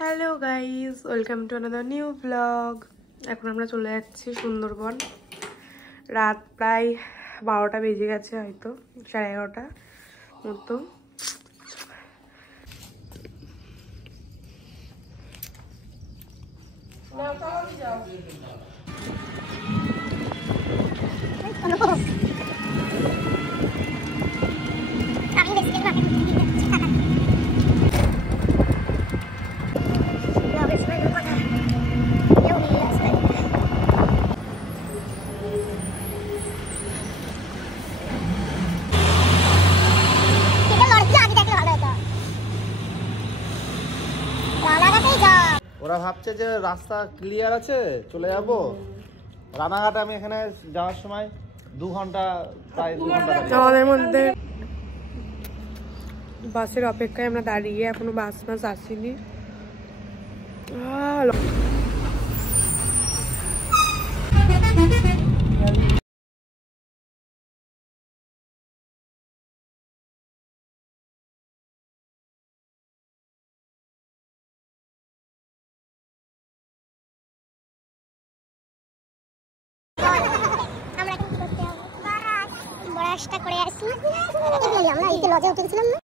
Hello guys, welcome to another new blog. এখন আমরা চলে যাচ্ছি সুন্দরবন। রাত প্রায় 12টা বেজে গেছে, হয়তো 11:30 মতো। ওরা ভাবছে যে রাস্তা ক্লিয়ার আছে, চলে যাব রানাঘাটে। আমি এখানে যাওয়ার সময় 2 ঘন্টা, প্রায় 2 ঘন্টা আমাদের মধ্যে বাসের অপেক্ষায় আমরা দাঁড়িয়ে, এখনো বাস আসেনি। করে আসি আমরা এই লজে উঠেছিলাম না।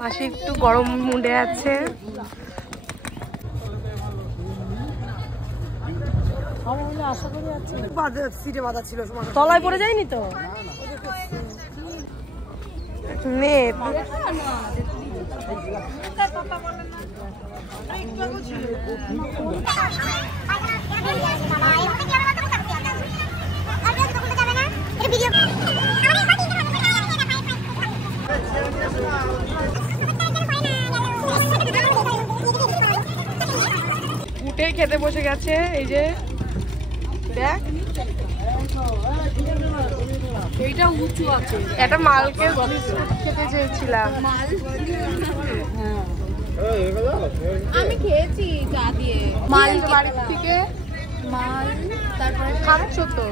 পাশে একটু গরম মুডে আছে। তলায় পড়ে যায়নি তো নেট। উঠে খেতে বসে গেছে, এই যে দেখ এইটা উঁচু আছে। একটা মালকে খেতে চেয়েছিলাম, আমি খেয়েছি চা দিয়ে মাল বাড়ির থেকে মাল, তারপরে খাচ্ছ তো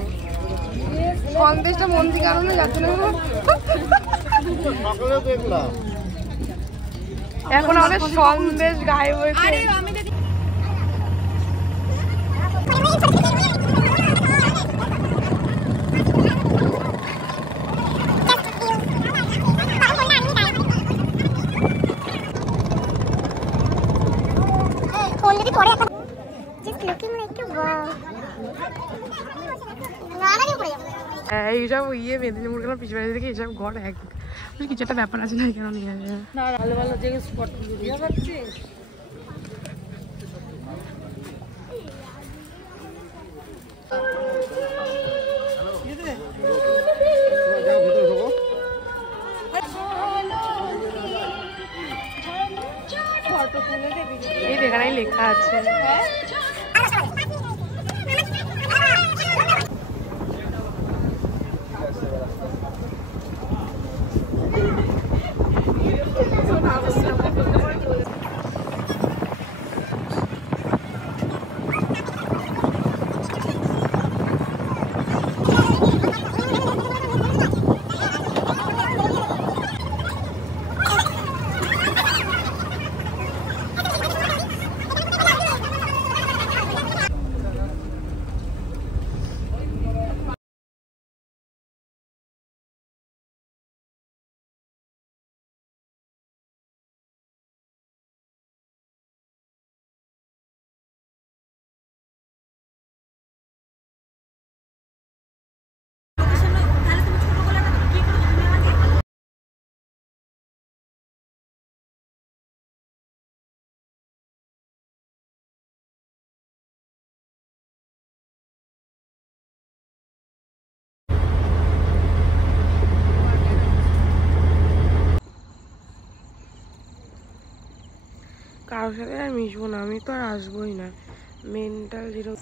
সন্দেশটা মন থেকে আনন্দ যাচ্ছে না। এখন আমাদের সন্দেশ গায়ে হয়েছে। এইসব ইয়ে মেদিনীপুর গেলাম পিছু বাড়ি থেকে, এইসব ঘর এক কিছু একটা ব্যাপার আছে না, কেন নিয়ে আসে না। ভালো ভালো যে স্পট যাচ্ছে। এই এখানেই লেখা আছে। কারোর সাথে আর মিশবো না, আমি তো আর আসবোই না। মেন্টাল যেরকম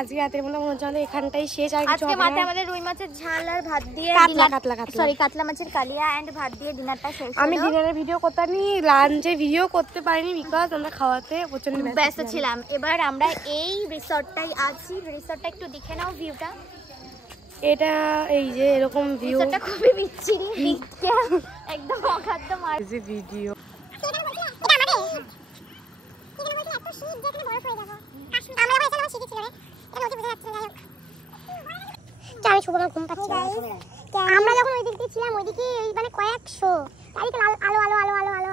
আজকে রাতের মধ্যে মনে হচ্ছে আমাদের এখানটাই শেষ। আর কিছু আজকে হবে মাথায় না। আমাদের রুই মাছের ঝাল আর ভাত দিয়ে কাতলা সরি কাতলা মাছের কালিয়া এন্ড ভাত দিয়ে ডিনারটা শেষ হলো। আমি ডিনারের ভিডিও করতে পারিনি, লাঞ্চের ভিডিও করতে পারিনি বিকজ আমরা খাওয়াতে প্রচন্ড ব্যস্ত ছিলাম। এবার আমরা এই রিসর্টটাই আছি। রিসর্টটা একটু দেখে নাও ভিউটা। এটা এই যে এরকম ভিউ, রিসর্টটা খুবই বিচ্ছিরি দেখতে, একদম অখাদ্য মার যে ভিডিও। আমি শুভ ঘুম পাচ্ছি। আমরা যখন ওই দিক দিয়ে ছিলাম ওইদিকে মানে কয়েকশো চারিদিকে আলো আলো আলো আলো আলো